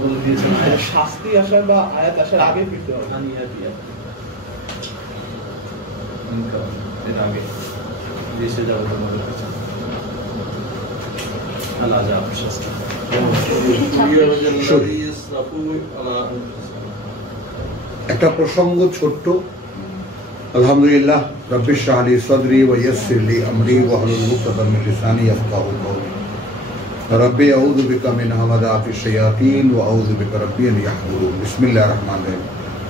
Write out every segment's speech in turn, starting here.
বলে দিয়েছেন শাস্তি আসার বা আয়াত আসার আগে ফিরতে হবে। এর আগে দেশে যাবো তোমাদের কাছে আল্লাহ যা শাস্তি একটা প্রসঙ্গ ছোট্ট। আলহামদুলিল্লাহ রব্বি ইশরাহ লি সাদরি ওয়া ইয়াসসির লি আমরি ওয়াহলুল উকদাতাম মিন লিসানি ইয়াফকাহু কওলি। রব্বি আউযু বিকা মিন হামাযাতিশ শায়াতিন ওয়া আউযু বিকা রব্বি আন ইয়াহদুরুন। বিসমিল্লাহির রহমানির রহিম।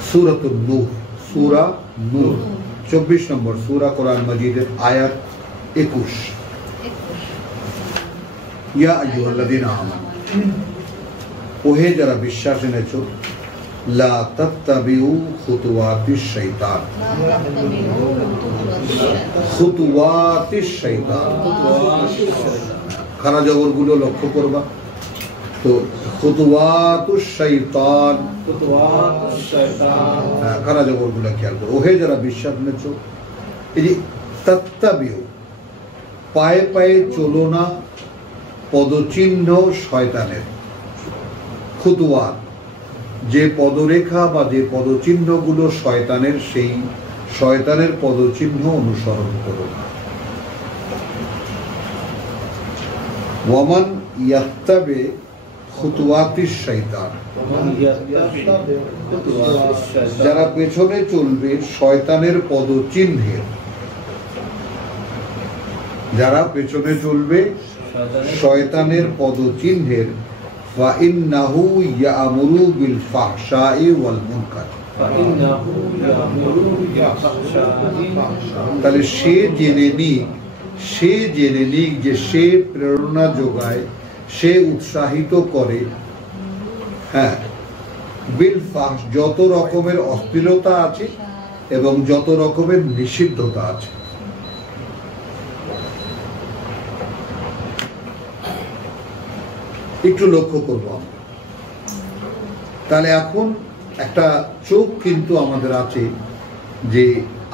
সূরাতুন নূর, সূরা নূর 24 নম্বর সূরা, কোরআন মাজিদের আয়াত 21। ইয়া আইয়ুহাল্লাযীনা আমানু, ওহে যারা বিশ্বাস এনেছো, লা তাত্তাবিউ খুতুওয়াতিশ শাইতান। খুতুওয়াতিশ শাইতান, খানা জবরগুলো লক্ষ্য করবা তো। খুতুওয়াতুশ শাইতান, খানা জবরগুলো খেয়াল করো। ওহে যারা বিশ্বাস এনেছো, এই যে তাত্তাবিউ, পায়ে পায়ে চলো না, পদচিহ্ন শয়তানের। খুতুওয়াত, যে পদরেখা বা যে পদচিহ্নগুলো শয়তানের, সেই শয়তানের পদচিহ্ন অনুসরণ করো না। ওয়ামান ইয়াত্তাবে খুতুওয়াতিশ শাইতান, যারা পেছনে চলবে শয়তানের পদচিহ্নের, যারা পেছনে চলবে শয়তানের পদচিহ্নের, ফাইন্নাহু ইয়া'মুরু বিল ফাহশাই ওয়াল মুনকার, তাহলে সে জেনে নিক যে সে প্রেরণা যোগায়, সে উৎসাহিত করে, হ্যাঁ, বিল ফাহশ, যত রকমের অশ্লীলতা আছে এবং যত রকমের নিষিদ্ধতা আছে। একটু লক্ষ্য করবো আমরা। তাহলে এখন একটা চোখ কিন্তু আমাদের আছে যে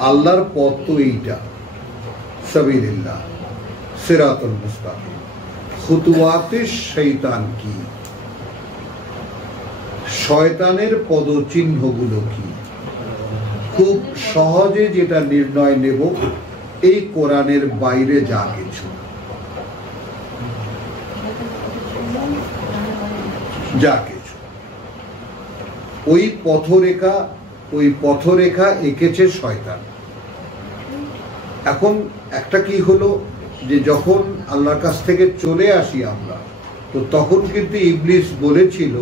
আল্লাহর পথ তো এইটা, সাবিলিল্লাহ, সিরাতুল মুস্তাকিম। খুতুওয়াতিশ শাইতান কি, শয়তানের পদচিহ্নগুলো কি, খুব সহজে যেটা নির্ণয় নেব, এই কোরআনের বাইরে যা কিছু, যা কিছু ওই পথরেখা এঁকেছে শয়তান। এখন একটা কি হলো যে যখন আল্লাহর কাছ থেকে চলে আসি আমরা, তো তখন কিন্তু ইবলিস বলেছিল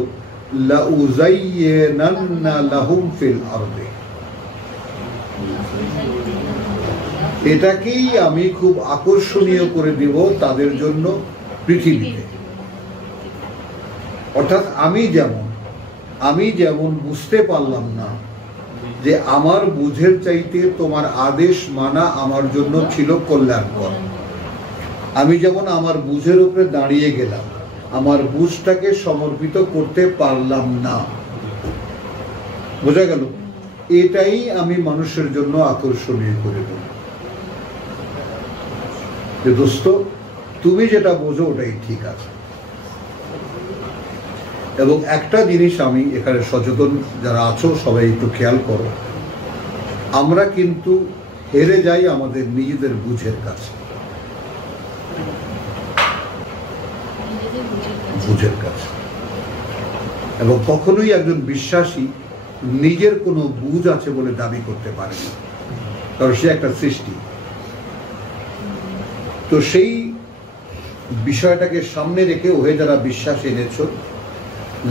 লা উযায়্যিনান্না লাহুম ফিল আরদি, এটাকেই আমি খুব আকর্ষণীয় করে দেব তাদের জন্য পৃথিবীতে। অর্থাৎ আমি যেমন বুঝতে পারলাম না যে আমার বুঝের চাইতে তোমার আদেশ মানা আমার জন্য ছিল কল্যাণকর, আমি যেমন আমার বুঝের উপরে দাঁড়িয়ে গেলাম, আমার বুঝটাকে সমর্পিত করতে পারলাম না। বোঝা গেল? এটাই আমি মানুষের জন্য আকর্ষণীয় করে দেব যে দোস্ত, তুমি যেটা বোঝো ওটাই ঠিক আছে। এবং একটা জিনিস আমি এখানে সচেতন যারা আছো সবাই একটু খেয়াল করো, আমরা কিন্তু হেরে যাই আমাদের নিজেদের বুঝের কাছে, এবং কখনোই একজন বিশ্বাসী নিজের কোনো বুঝ আছে বলে দাবি করতে পারে না, কারণ সে একটা সৃষ্টি। তো সেই বিষয়টাকে সামনে রেখে ওহে যারা বিশ্বাস এনেছ,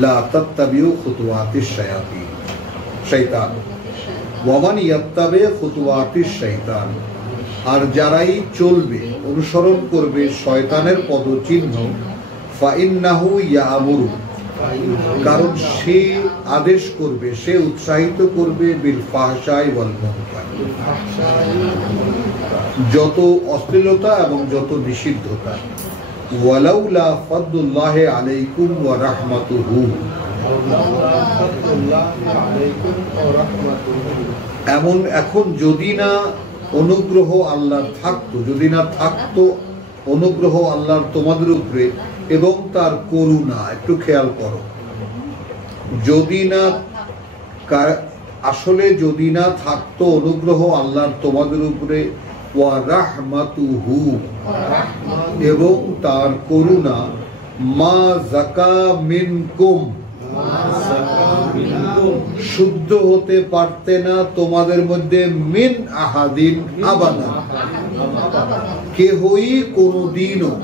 লা তাত্তাবিউ খুতুওয়াতিশ শাইতান ওয়ামান ইয়াত্তাবি খুতুওয়াতিশ শাইতান, আর যারাই চলবে, অনুসরণ করবে শয়তানের পদচিহ্ন, ফাইন্নাহু ইয়া'মুরু, কারণ সে আদেশ করবে, সে উৎসাহিত করবে বিল ফাহশাই ওয়াল মুনকার, যত অশ্লীলতা এবং যত নিষিদ্ধতা। ওয়ালাউলা ফাদলুল্লাহি আলাইকুম ওয়া রাহমাতুহু, এমন এখন যদি না অনুগ্রহ আল্লাহর থাকতো, যদি না থাকতো অনুগ্রহ আল্লাহর তোমাদের উপরে এবং তার করুণা, একটু খেয়াল করো, যদি না আসলে যদি না থাকতো অনুগ্রহ আল্লাহর তোমাদের উপরে ওয়া রাহমাতুহু এবং তার করুণা মা যাকা মিনকুম শুদ্ধ হতে পারতে না তোমাদের মধ্যে মিন আহাদিন আবাদা কেহই কোনদিনও।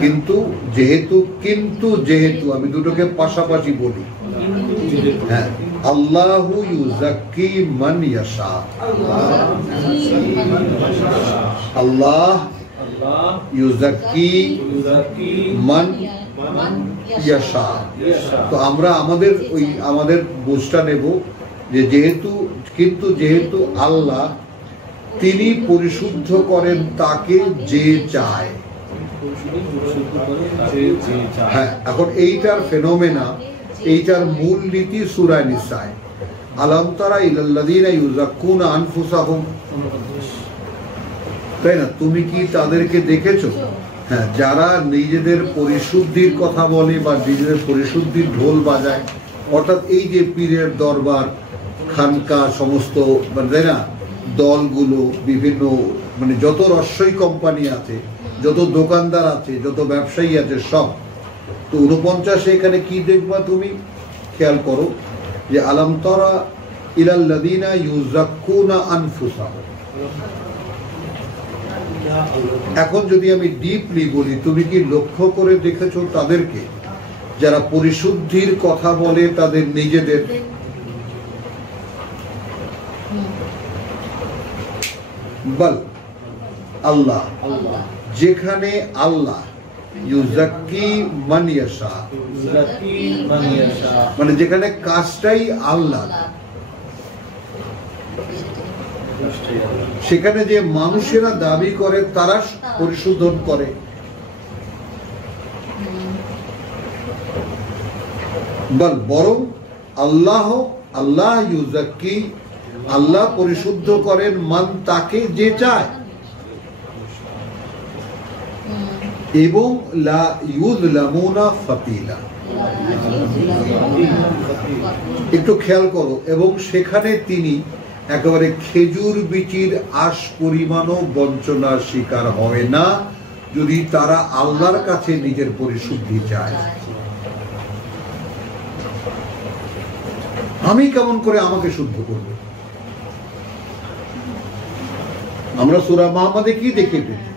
কিন্তু যেহেতু আমি দুটোকে পাশাপাশি বলি, হ্যাঁ, আল্লাহু ইউযাক্কি মান ইয়াশা, আল্লাহ ইউযাক্কি মান ইয়াশা। তো আমরা আমাদের বুঝটা নেব যে যেহেতু আল্লাহ তিনি পরিশুদ্ধ করেন তাকে যে চায়। হ্যাঁ, এখন এইটার ফেনোমেনা, এইটার মূল নীতি সূরা নিসায় আলাম তারা ইলাল্লাযীনা ইউযাক্কুনা আনফুসাহুম, তাই না? তুমি কি তাদেরকে দেখেছো? হ্যাঁ, যারা নিজেদের পরিশুদ্ধির কথা বলে বা নিজেদের পরিশুদ্ধির ঢোল বাজায়, অর্থাৎ এই যে পীরের দরবার, খানকা, সমস্ত, তাই না, দলগুলো, বিভিন্ন মানে যত রস্যই কোম্পানি আছে, যত দোকানদার আছে, যত ব্যবসায়ী আছে, সব। তো 49 এখানে কি দেখবা তুমি? খেয়াল করো যে আলাম তারা ইলাল্লাযীনা ইউযাক্কুনা আনফুসাহুম। এখন যদি আমি ডিপলি বলি, তুমি কি লক্ষ্য করে দেখেছো তাদেরকে যারা পরিশুদ্ধির কথা বলে তাদের নিজেদের? বল আল্লাহ, যেখানে আল্লাহ ইউযাক্কি মান ইয়াশা, মানে যেখানে কাজটাই আল্লাহ, সেখানে যে মানুষেরা দাবি করে তারা পরিশোধন করে। বরং আল্লাহ ইউযাক্কি, আল্লাহ পরিশুদ্ধ করেন মান তাকে যে চায়, এবং লা ইউযলামুনা ফাতিলা। একটু খেয়াল করো, এবং সেখানে তিনি একেবারে খেজুর বিচির আশ পরিমাণও বঞ্চনার শিকার হয় না, যদি তারা আল্লাহর কাছে নিজের পরিশুদ্ধি চায়। আমি কেমন করে আমাকে শুদ্ধ করব? আমরা সূরা মুহাম্মাদে কি দেখে পেয়েছি,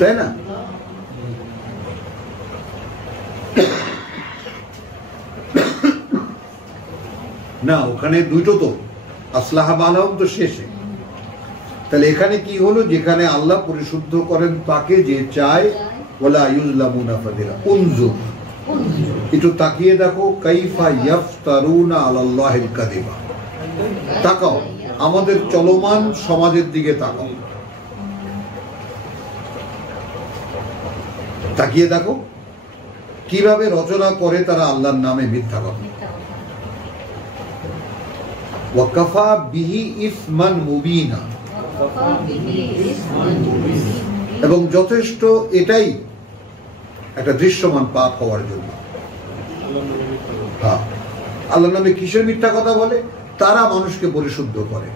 তাই না? না, ওখানে দুটো তো আসলাহা বালাহুম তো শেষে। তাহলে এখানে কি হলো? যেখানে আল্লাহ পরিশুদ্ধ করেন তাকে যে চায়, ওয়ালা ইউযলামুনা ফাতিলা। উনজুর, একটু তাকিয়ে দেখো, কাইফা ইয়াফতারুনা আলাল্লাহিল কাযিবা। তাকাও, আমাদের চলমান সমাজের দিকে তাকাও, তাকিয়ে দেখো কিভাবে রচনা করে তারা আল্লাহর নামে মিথ্যা কথা। ওয়াকাফা বিহি ইসমান মুবিনা, এবং যথেষ্ট এটাই একটা দৃশ্যমান পাপ হওয়ার জন্য। হ্যাঁ, আল্লাহর নামে কিসের মিথ্যা কথা বলে? তারা মানুষকে পরিশুদ্ধ করে।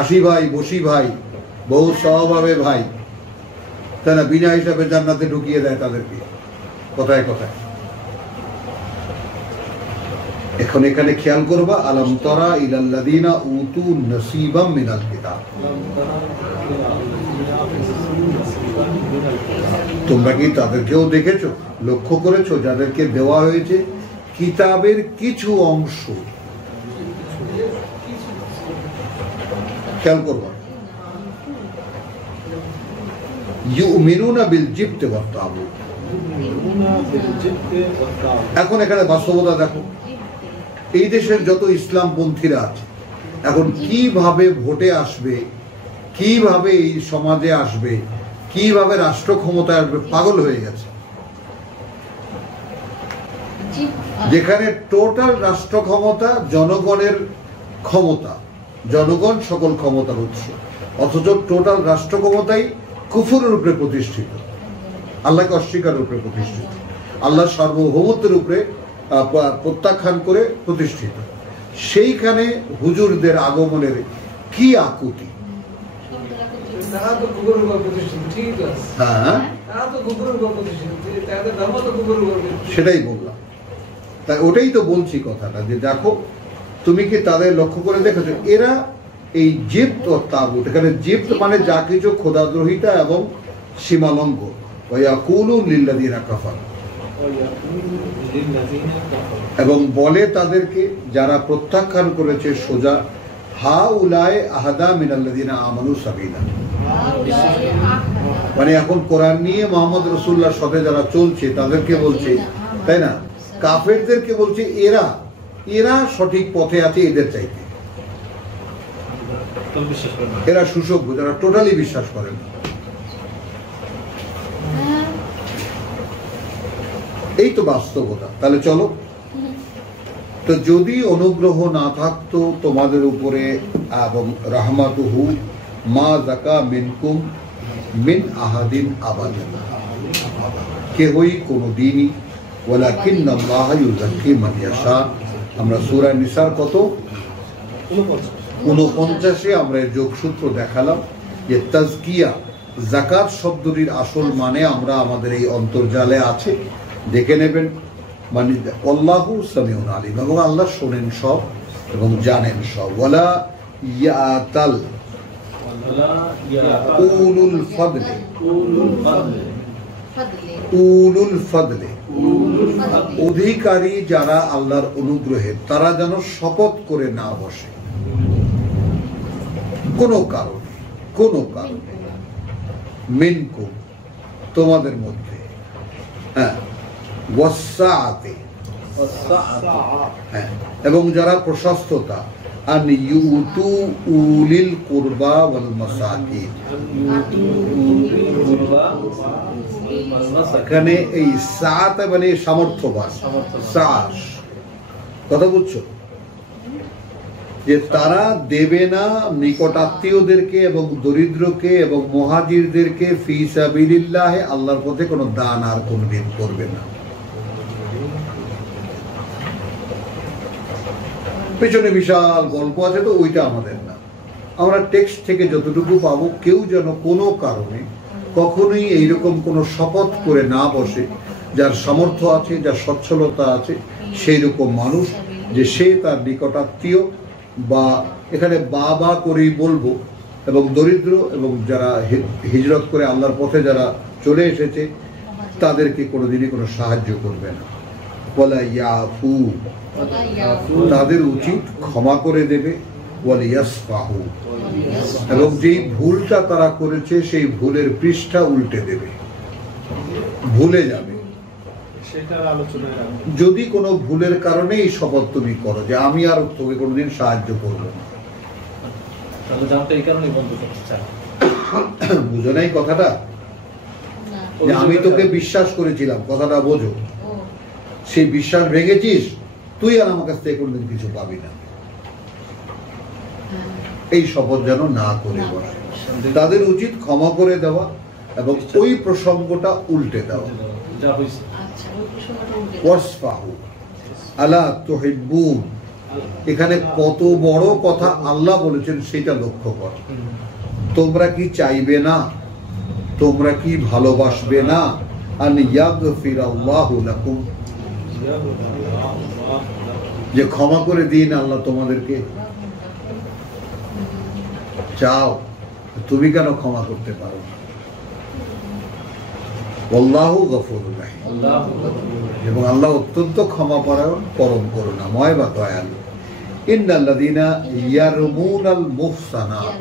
আসি ভাই, বসি ভাই, বহু স্বভাবে ভাই, তাই না, বিনা হিসাবে জান্নাতে ঢুকিয়ে দেয় তাদেরকে কথায় কথায়। এখন এখানে খেয়াল করবা, আলাম তারা ইলাল্লাযীনা উতু নসীবাম মিনাল কিতাব। তোমরা কি তাদেরকেও দেখেছো, লক্ষ্য করেছো, যাদেরকে দেওয়া হয়েছে কিতাবের কিছু অংশ? খেয়াল করবা, ইউমিনুনা বিল জিবতি ওয়াত তাগুত। এখন এখানে বাস্তবতা দেখো, এই দেশের যত ইসলামপন্থীরা আছে এখন কিভাবে ভোটে আসবে, কিভাবে এই সমাজে আসবে, কিভাবে রাষ্ট্র ক্ষমতায় আসবে, পাগল হয়ে গেছে। যেখানে টোটাল রাষ্ট্র ক্ষমতা জনগণের ক্ষমতা, জনগণ সকল ক্ষমতার উৎস, অথচ টোটাল রাষ্ট্র ক্ষমতাই কুফরের উপরে প্রতিষ্ঠিত, আল্লাহকে অস্বীকারের উপরে প্রতিষ্ঠিত, আল্লাহ সার্বভৌমত্বের উপরে প্রত্যাখ্যান করে প্রতিষ্ঠিত। সেইখানে হুজুরদের আগমনের কি আকুতি! হ্যাঁ, সেটাই বললাম। তাই ওটাই তো বলছি কথাটা, যে দেখো তুমি কি তাদের লক্ষ্য করে দেখেছো, এরা এই জিপ্ত ও তাগুত, এখানে জিপ্ত মানে যা কিছু খোদাদ্রোহিতা এবং সীমালঙ্ঘ, ওয়াকুলু লিল্লাযিনা কাফারু, এবং বলে তাদেরকে যারা প্রত্যাখ্যান করেছে সোজা, হাউলাই আহাদা মিনাল্লাযিনা আমানু সাবিলা। মানে এখন কোরআন নিয়ে মুহাম্মদ রাসূলুল্লাহর সাথে যারা চলছে তাদেরকে বলছে, তাই না, কাফেরদেরকে বলছে এরা এরা সঠিক পথে আছে এদের চাইতে, এরা সুসভ্য, যারা টোটালি বিশ্বাস করেন। এই তো বাস্তবতা। তাহলে চলো, তো যদি অনুগ্রহ না থাকতো তোমাদের উপরে এবং রাহমাতুহু মা যাকা মিনকুম মিন আহাদিন আবাদান, কেহই কোনদিনই, ওয়ালাকিন্নাল্লাহ ইউযাক্কি মান ইয়াশা। আমরা সূরা নিসার কত 49-এ আমরা এর যোগসূত্র দেখালাম যে তাজকিয়া, যাকাত শব্দটির আসল মানে আমরা আমাদের এই অন্তর্জালে আছে, দেখে নেবেন। মানে আল্লাহু সামিউন আলিম, এবং আল্লাহ শোনেন সব এবং জানেন সব। ওয়ালা ইয়াতাল উলুল ফাদলে, উলুল ফাদলে, অধিকারী যারা আল্লাহর অনুগ্রহের, তারা যেন শপথ করে না বসে কোনো কারণে, কোনো কারণে, মিনকুম তোমাদের মধ্যে, হ্যাঁ, ওয়াসসাআতে, হ্যাঁ, এবং যারা প্রশস্ততা, আন ইউতু উলিল কুরবা ওয়াল মাসাকিন। এখানে এই সাআত মানে সামর্থ্যবান, সাআস, কথা বুঝছো, যে তারা দেবে না নিকটাত্মীয়দেরকে এবং দরিদ্রকে এবং মুহাজিরদেরকে ফি সাবিলিল্লাহ, আল্লাহর পথে কোনো দান আর কোনদিন করবে না। পেছনে বিশাল গল্প আছে, তো ওইটা আমাদের না। আমরা টেক্সট থেকে যতটুকু পাবো, কেউ যেন কোনো কারণে কখনোই এইরকম কোনো শপথ করে না বসে, যার সামর্থ্য আছে, যার সচ্ছলতা আছে, সেই রকম মানুষ, যে সে তার নিকটাত্মীয় বা এখানে বাবা করেই বলবো, এবং দরিদ্র এবং যারা হিজরত করে আল্লাহর পথে যারা চলে এসেছে, তাদেরকে কোনোদিনই কোনো সাহায্য করবে না। ওয়ালা ইয়াফু, তাদের উচিত ক্ষমা করে দেবে। ওয়ালা ইয়াসফাহু, এবং যেই ভুলটা তারা করেছে সেই ভুলের পৃষ্ঠা উল্টে দেবে, ভুলে যাবে। যদি কোনো ভুলের কারণে এই শপথ তুমি করো যে আমি আর তোকে কোনোদিন সাহায্য করবো না, বুঝো নাই কথাটা, যে আমি তোকে বিশ্বাস করেছিলাম, কথাটা বোঝো, সেই বিশ্বাস ভেঙেছিস, তুই আর আমার কাছ থেকে কোনোদিন কিছু পাবি না, এই শপথ যেন না করে বসে। তাদের উচিত ক্ষমা করে দেওয়া এবং ওই প্রসঙ্গটা উল্টে দেওয়া। ওয়াসফাহু আলা তুহিব্বুন, এখানে কত বড় কথা আল্লাহ বলেছেন সেটা লক্ষ্য কর। তোমরা কি চাইবে না, তোমরা কি ভালোবাসবে না, আন ইয়াগফিরাল্লাহু লাকুম, যে ক্ষমা করে দিন আল্লাহ তোমাদেরকে। চাও, তুমি কেন ক্ষমা করতে পারো না? আল্লাহু গফুরুর রহিম, এবং আল্লাহ অত্যন্ত ক্ষমাপরায়ণ, পরম করুণাময় বা দয়ালু। ইন্নাল্লাযীনা ইয়ারমুনাল মুহসানাত,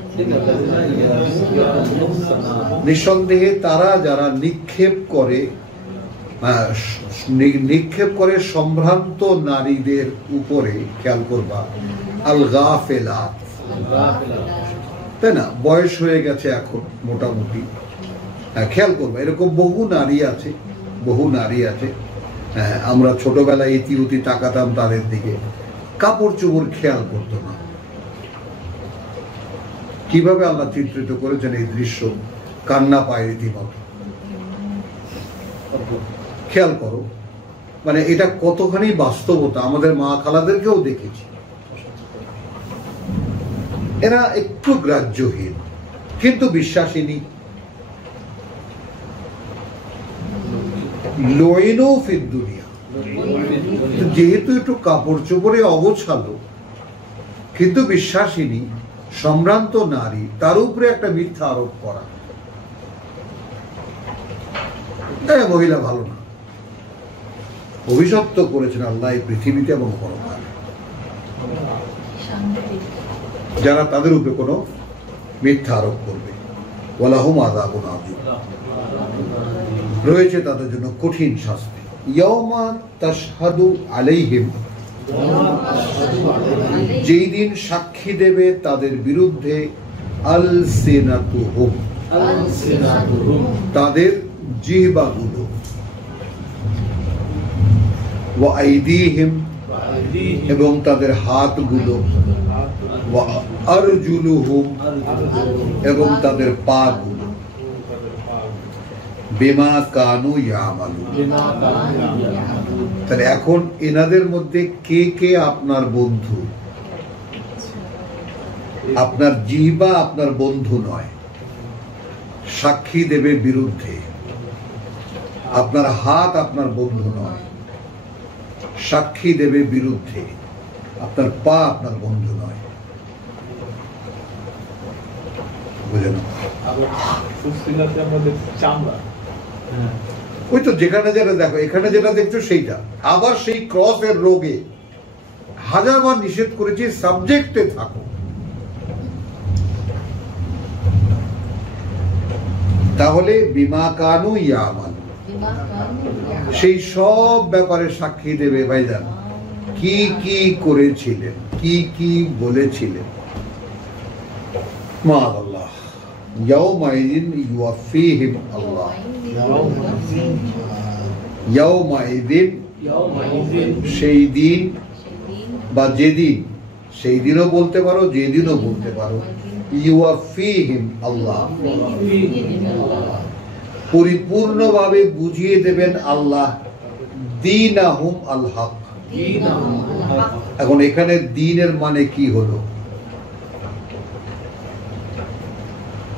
নিঃসন্দেহে তারা যারা নিক্ষেপ করে সম্ভ্রান্ত নারীদের উপরে, খেয়াল করবা, আল গাফিলাত, তাই না, বয়স হয়ে গেছে এখন মোটামুটি, খেয়াল করবো, এরকম বহু নারী আছে, বহু নারী আছে। আমরা ছোটবেলায় ইতি উতি তাকাতাম তাদের দিকে, কাপড় চোপড় খেয়াল করতো না, কিভাবে আল্লাহ চিত্রিত করেছেন এই দৃশ্য, কান্না পায় রীতিমতো। খেয়াল করো, মানে এটা কতখানি বাস্তবতা, আমাদের মা খালাদেরকেও দেখেছি। এরা একটু গ্রাহ্যহীন কিন্তু বিশ্বাসিনী। লইনু ফিদ দুনিয়া, যেহেতু একটু কাপড় চোপড়ে অগোছালো কিন্তু বিশ্বাসিনী, সম্ভ্রান্ত নারী, তার উপরে একটা মিথ্যা আরোপ করা, মহিলা ভালো না। অভিশপ্ত করেছেন আল্লাহ এই পৃথিবীতে এবং পরকালে যারা তাদের উপরে কোনো মিথ্যা আরোপ করবে। ওয়ালাহুম আযাবুন আযীম, রয়েছে তাদের জন্য কঠিন শাস্তি। ইয়াওমা তাশহাদু আলাইহিম, যেই দিন সাক্ষী দেবে তাদের বিরুদ্ধে আলসিনাতুহুম, তাদের জিহ্বাগুলো, ওয়া আইদিহিম, এবং তাদের হাতগুলো, ওয়া আরজুলুহুম, এবং তাদের পাগুলো, বিমা কানু ইয়ামালুন। তাহলে এখন এনাদের মধ্যে কে কে আপনার বন্ধু? আপনার জিহ্বা আপনার বন্ধু নয়, সাক্ষী দেবে বিরুদ্ধে। আপনার হাত আপনার বন্ধু নয়, সাক্ষী দেবে বিরুদ্ধে। আপনার পা আপনার বন্ধু নয়। বুঝলেন? ওই তো যেখানে যেটা দেখো, এখানে যেটা দেখছো সেইটা। আবার সেই ক্রসের রোগে হাজারবার নিষেধ করেছি, সাবজেক্টে থাকো। তাহলে বিমা কানু ইয়ামাল, সেই সব ব্যাপারে সাক্ষী দেবে ভাইজান, কি কি করেছিলেন, কি কি বলেছিলেন। মাআল্লাহ, ইয়াউমাইদিন ইউওয়াফিহিম আল্লাহ, ইয়াউমাইদিন, সেই দিন বা যেদিন, সেই দিনও বলতে পারো, যেদিনও বলতে পারো। ইউওয়াফিহিম আল্লাহ, পরিপূর্ণভাবে বুঝিয়ে দেবেন আল্লাহ দীনাহুম আল হক। এখন এখানে দ্বীনের মানে কি হলো?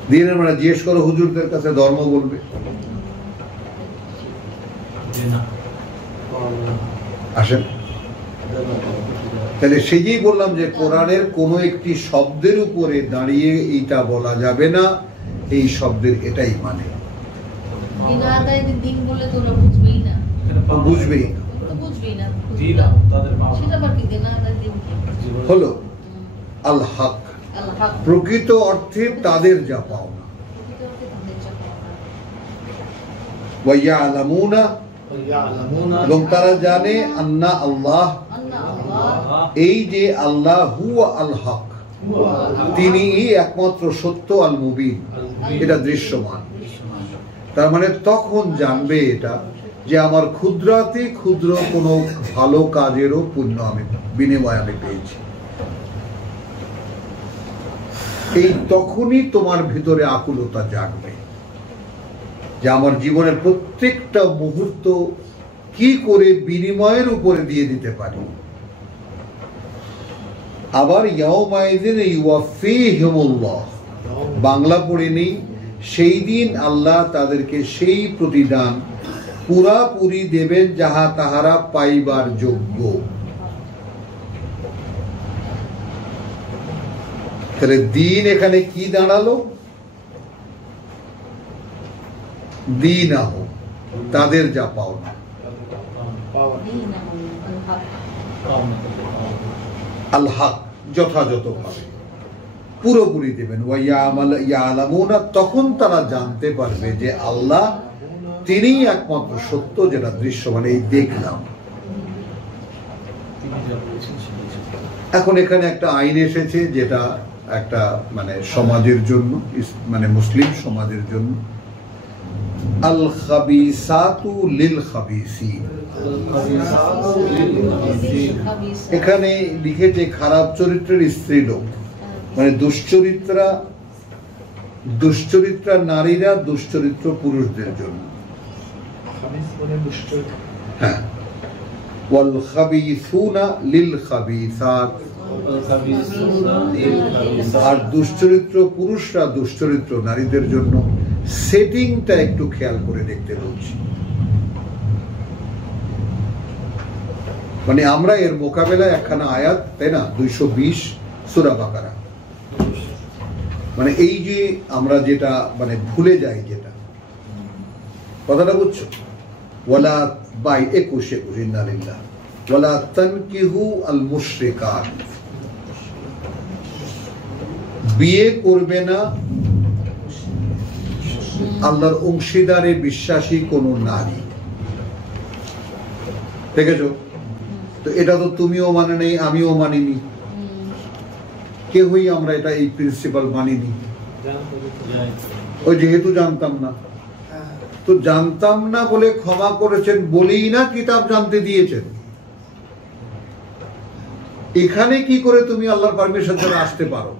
দ্বীনের মানে জিজ্ঞেস করো হুজুরদের কাছে, ধর্ম বলবে। আসেন, তাহলে সেই বললাম যে কোরআনের কোনো একটি শব্দের উপরে দাঁড়িয়ে এইটা বলা যাবে না, এই শব্দের এটাই মানে। বুঝবেই হলো আল হক, প্রকৃত অর্থে তাদের যা পাওনা। ওয়া ইয়ালামুনা, এবং তারা জানে আন্না আল্লাহ, এই যে আল্লাহ হুয়া আল হক, তিনি একমাত্র সত্য, আল মুবিন, এটা দৃশ্যমান। তার মানে তখন জানবে এটা যে আমার ক্ষুদ্রাতে ক্ষুদ্র কোনো ভালো কাজেরও পুণ্য আমি বিনিময় আমি পেয়েছি। এই তখনই তোমার ভিতরে আকুলতা জাগবে যে আমার জীবনের প্রত্যেকটা মুহূর্ত কি করে বিনিময়ের উপরে দিয়ে দিতে পারি। আবার ইয়াউমাইদিন ইউওয়াফিহিমুল্লাহ, বাংলা পড়ে নেই, সেই দিন আল্লাহ তাদেরকে সেই প্রতিদান পুরাপুরি দেবেন যাহা তাহারা পাইবার যোগ্য। তাহলে দিন এখানে কি দাঁড়ালো? দীনাহ, তাদের যা পাওনা। আল হক, যথাযথভাবে পুরোপুরি দেবেন। ওয়া ইয়ালামুনা, তখন তারা জানতে পারবে যে আল্লাহ তিনিই একমাত্র সত্য, যেটা দৃশ্যমান, এই দেখলাম। এখন এখানে একটা আইন এসেছে যেটা একটা মানে সমাজের জন্য, মানে মুসলিম সমাজের জন্য, আল খাবিসাতু লিল খাবিসিন। এখানে লিখেছে খারাপ চরিত্রের স্ত্রী লোক, মানে দুশ্চরিত্রা দুশ্চরিত্রা নারীরা দুশ্চরিত্র পুরুষদের জন্য। হ্যাঁ, ওয়াল খাবিসুনা লিল খাবিসাত, আর দুশ্চরিত্র পুরুষরা দুশ্চরিত্র নারীদের জন্য। সেটিংটা একটু খেয়াল করে দেখতে বলছি। মানে আমরা এর মোকাবেলায় একখানা আয়াত, তাই না, 220 সূরা বাকারা। মানে এই যে আমরা যেটা মানে ভুলে যাই, যেটা কথাটা বুঝছো, ওয়ালা বাই 21 ইন্নালিল্লাহ ওয়ালা তানকিহু আল মুশরিকাত, বিয়ে করবে না আল্লাহর অংশীদারে বিশ্বাসী কোন নারী। দেখেছো তো, এটা তো তুমিও মানে নেই, আমিও মানিনি, কেউই আমরা এটা এই প্রিন্সিপাল মানিনি। ওই যেহেতু জানতাম না, তো জানতাম না বলে ক্ষমা করেছেন বলেই না কিতাব জানতে দিয়েছেন। এখানে কি করে তুমি আল্লাহর পারমিশন ছাড়া আসতে পারো?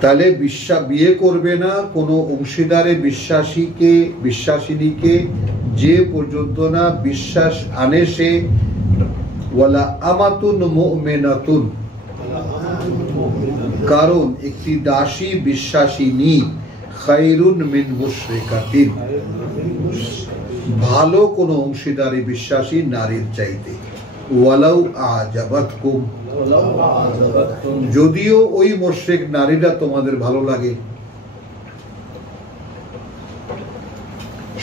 তাহলে বিয়ে করবে না কোন অংশীদারে বিশ্বাসিনীকে যে পর্যন্ত না বিশ্বাস আনে সে। ওয়ালা আমাতুন মুমিনাতুন, কারণ একটি দাসী বিশ্বাসিনী খায়রুন মিন মুশরিকাতিন, ভালো কোন অংশীদারে বিশ্বাসী নারীর চাইতে। ওয়ালাউ আজাবাতকুম, যদিও ওই মুশরিক নারীরা তোমাদের ভালো লাগে।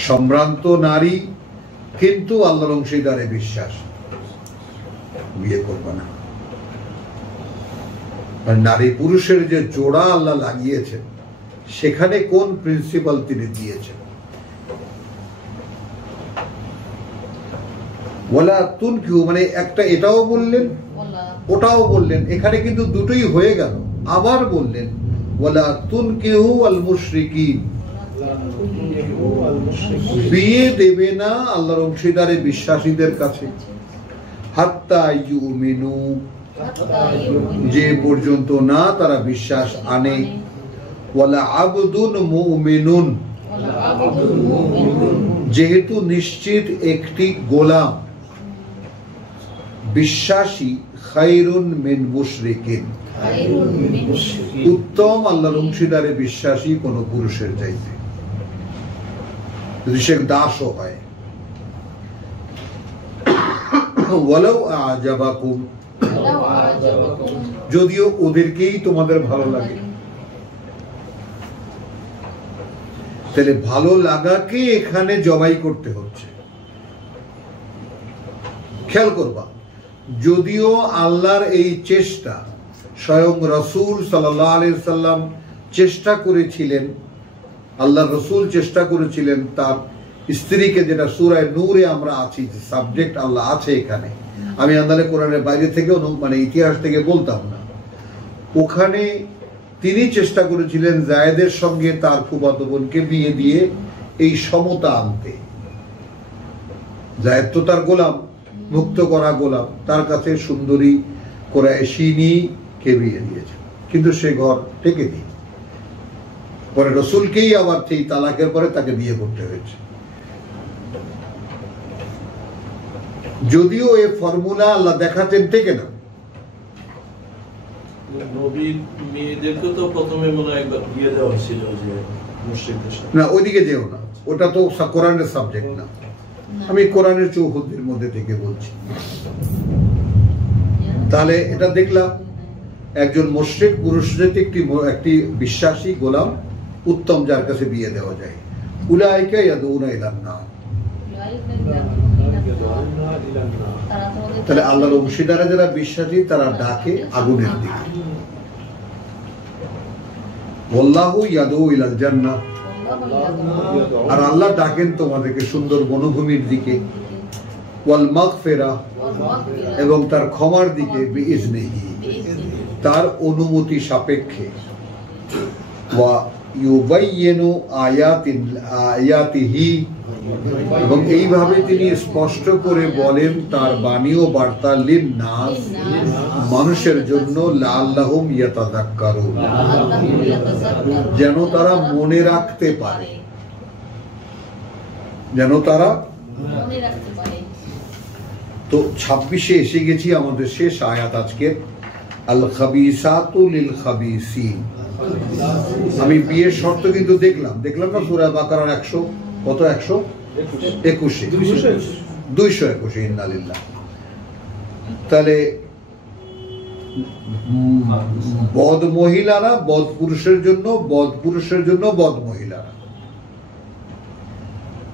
সম্ভ্রান্ত নারী কিন্তু আল্লাহর অংশীদারে বিশ্বাস, বিয়ে করবে না। নারী পুরুষের যে জোড়া আল্লাহ লাগিয়েছেন, সেখানে কোন প্রিন্সিপাল তিনি দিয়েছেন? ওয়ালা তুনকিহু, মানে একটা এটাও বললেন ওটাও বললেন, এখানে কিন্তু দুটোই হয়ে গেল। আবার বললেন ওয়ালা তুনকিহু আল মুশরিকিন, বিয়ে দেবে না আল্লাহর অংশীদারে বিশ্বাসীদের কাছে। হাত্তা ইউমিনু, যে পর্যন্ত না তারা বিশ্বাস আনে। ওয়ালা আবদুন মুমিনুন, যেহেতু নিশ্চিত একটি গোলাম বিশ্বাসী, খায়রুন মিন মুশরিকিন, উত্তম আল্লাহর অংশীদারে বিশ্বাসী কোন পুরুষের চাইতে, যদি সে দাসও হয়। ওয়ালাউ আজাবাকুম, যদিও ওদেরকেই তোমাদের ভালো লাগে। তাহলে ভালো লাগাকে এখানে জবাই করতে হচ্ছে। খেয়াল করবা, যদিও আল্লাহর এই চেষ্টা স্বয়ং রাসূল সাল্লাল্লাহু আলাইহি সাল্লাম চেষ্টা করেছিলেন, আল্লাহ রাসূল চেষ্টা করেছিলেন তার স্ত্রীকে, যেটা সূরা নূরে আমরা আছি, সাবজেক্ট আল্লাহ আছে এখানে, আমি আন্দালে কোরআনের বাইরে থেকে মানে ইতিহাস থেকে বলতাম না, ওখানে তিনি চেষ্টা করেছিলেন জায়েদের সঙ্গে তার ফুফাতো বোনকে বিয়ে দিয়ে এই সমতা আনতে। জায়েদ তো তার গোলাম, মুক্ত করা গোলাম, তার কাছে সুন্দরী কুরাইশিনী কে বিয়ে দিয়েছে, কিন্তু সে ঘর টেকে দিয়ে পরে রসুলকেই আবার সেই তালাকের পরে তাকে বিয়ে করতে হয়েছে। যদিও এই ফর্মুলা আল্লাহ দেখাতেন, টেকে না। নবীর মেয়েদেরকে তো প্রথমে মনে হয় একবার বিয়ে দেওয়া ছিল যে মুশরিকদের সাথে। না, ওইদিকে যেও না, ওটা তো কোরআনের সাবজেক্ট না, আমি কোরআনের চৌহদ্দির মধ্যে থেকে বলছি। তাহলে এটা দেখলাম একজন মুশরিক পুরুষ একটি বিশ্বাসী গোলাম উত্তম, যার কাছে বিয়ে দেওয়া যায়। উলাইকা ইয়াদউনা ইলান নার, তাহলে আল্লাহর অংশীদারে যারা বিশ্বাসী তারা ডাকে আগুনের দিকে। ওয়াল্লাহু ইয়াদউ ইলাল জান্নাহ, আর আল্লাহ ডাকেন তোমাদেরকে সুন্দর বনভূমির দিকে। ওয়াল মাগফিরাহ, এবং তার ক্ষমার দিকে। বিইজনিহি, তার অনুমতি সাপেক্ষে। ওয়া ইউবাইয়িনু আয়াতিহি, এবং এইভাবে তিনি স্পষ্ট করে বলেন তার বাণী ও বার্তা লিন-নাস, মানুষের জন্য, লাআল্লাহুম ইয়াতাযাক্কারুন, যেন তারা মনে রাখতে পারে, যেন তারা। তো 26-এ এসে গেছি, আমাদের শেষ আয়াত আজকের, আল খাবিসাতু লিল খাবিসিন। আমি বিয়ের শর্ত কিন্তু দেখলাম না সূরা বাকারার 100 কত 121 221 ইন্নালিল্লাহ। তাহলে বদ মহিলারা বদ পুরুষের জন্য, বদ পুরুষের জন্য বদ মহিলারা,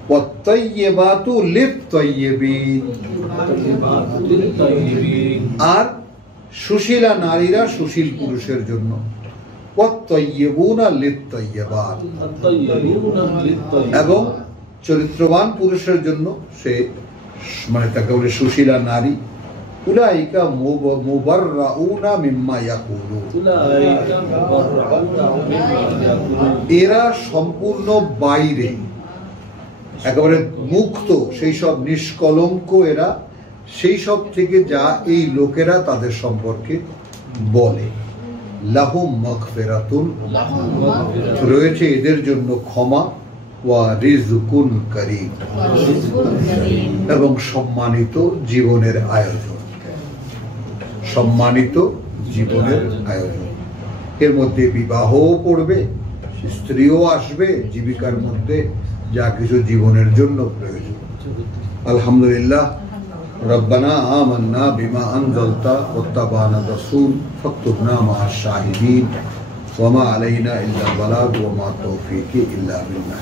ওয়াত-তাইয়্যিবাতু লিত-তাইয়্যিবিন, আর সুশীলা নারীরা সুশীল পুরুষের জন্য, ওয়াত-তাইয়্যিবুনা লিত-তাইয়্যিবাত, এবং চরিত্রবান পুরুষের জন্য, সে মানে তাকে বলে সুশীলা নারী। উলাইকা মুবাররাউনা মিম্মা ইয়াকুলুন, এরা সম্পূর্ণ বাইরে, একেবারে মুক্ত, সেই সব নিষ্কলঙ্ক এরা সেই সব থেকে যা এই লোকেরা তাদের সম্পর্কে বলে। লাহুম মাগফিরাতুন, রয়েছে এদের জন্য ক্ষমা, ওয়া রিজকুন কারীম, এবং সম্মানিত জীবনের আয়োজন, সম্মানিত জীবনের আয়োজন। এর মধ্যে বিবাহও পড়বে, স্ত্রীও আসবে, জীবিকার মধ্যে যা কিছু জীবনের জন্য প্রয়োজন। আলহামদুলিল্লাহ, রব্বানা আমান্না বিমা আনজালতা ওয়াত্তাবা'না রাসূল ফাকতুবনা মা'আশ শাহিদিন ওয়া মা আলাইনা ইল্লাল বালাগ ওয়া মা তাওফীকি ইল্লা বিল্লাহ।